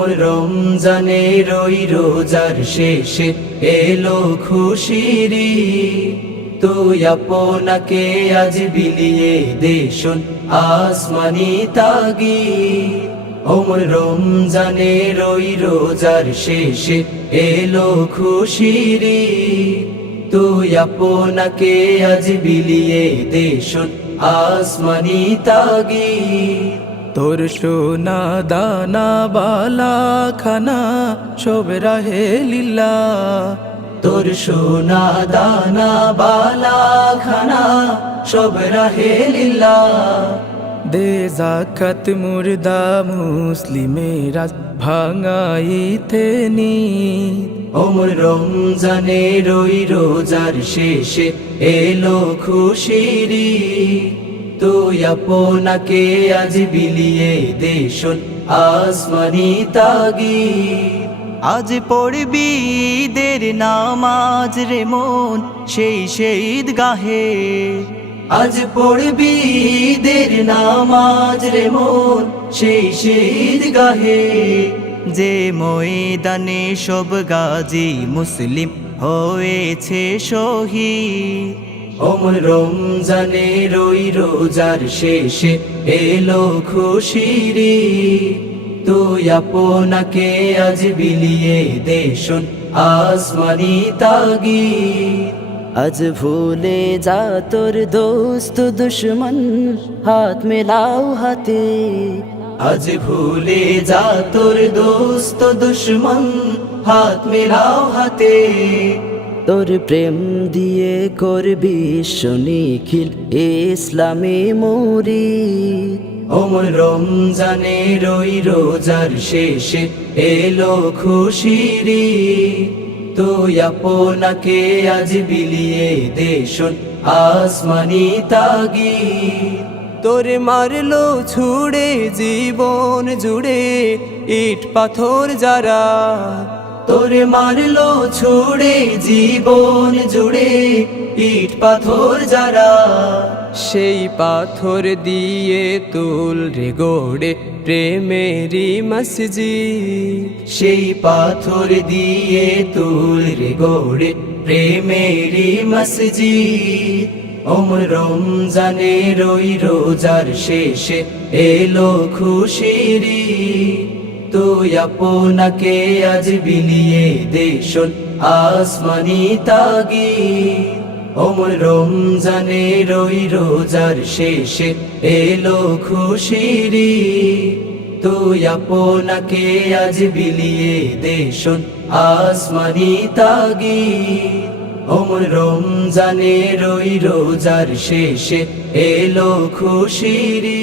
অমর রমজানে রই রোজার শেষে এলো খুশিরি তুই আপনাকে আজ বিলিয়ে দেশন আসমানি তাগি অমর রমজানে রই রোজার শেষে এলো খুশিরি তুই আপনাকে আজ বিলিয়ে দেশন আসমানি তাগি তোর সোনা দানা বালা খানা সব রাহে লীলা। তোর সোনা দানা বালা খানা সব রাহে লীলা। দে জাকাত মুর্দা মুসলিমেরা ভাঙাইতে নি ওমর রমজানে রই রোজার শেষে এলো খুশিরি তুই আপনাকে আজ বিলিয়ে দেশন আসমানি তাগি আজ পড়বি ঈদের নামাজ রে মন সেই শহীদ গাহে। আজ পড়বি দের নামাজ রে মন সেই শহীদ গাহে। যে ময়দানে সব গাজী মুসলিম হয়েছে শহীদ। ওমর রমজানে রই রোজার শেষে এলো খুশিরি। তুই আপনাকে আজ বিলিয়ে দেশন আসমানি তাগি আজ ভুলে যা তোর দোস্ত দুশ্মন হাত মেলাও হাতে। আজ ভুলে যা তোর দোস্ত দুশ্মন হাত মেলাও হাতে। তোর প্রেম দিয়ে করবি নিখিল ইসলামে মরি ওমর রমজানে রই রোজার শেষে এলো খুশিরি। তুই আপনাকে আজ বিলিয়ে দেশন আসমানি তাগি তোরে মারলো ছুড়ে জীবন জুড়ে ইট পাথর যারা তোরে মারলো ছুড়ে, জীবন জুড়ে ইট পাথর যারা সেই পাথর দিয়ে তুল রে গোড়ে প্রেমেরি মসজিদ। সেই পাথর দিয়ে তুল রে গোড়ে প্রেমেরি মসজিদ। ওমর রমজানে রই রোজার শেষে এলো খুশিরি তুই আপনাকে আজ বিলিয়ে দেশন আসমানি তাগি ওমর রমজানে রই রোজার শেষে এলো খুশিরি তুই আপনাকে আজ বিলিয়ে দেশন আসমানি তাগি ওমর রমজানে রই রোজার শেষে এলো খুশিরি